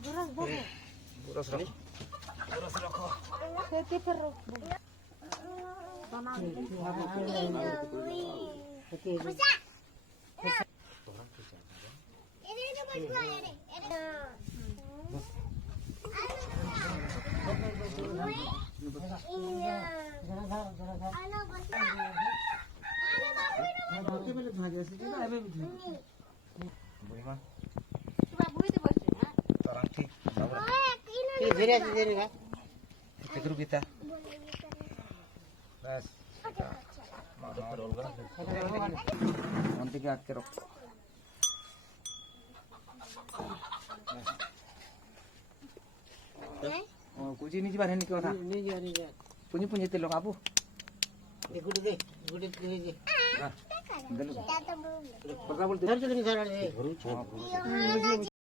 Buras rokok. Buras rokok. Buima. Orang ঠিক ধীরে আছে ধীরে গা Tekru kita. Bas. Nanti ke akhir. Oh, kunci ini jibar ini kau tak? নিজে নিজে Punya telur apa? গুড়ি দে গুড়ি দে Nah, dulu. ধর চলে ধর Oh,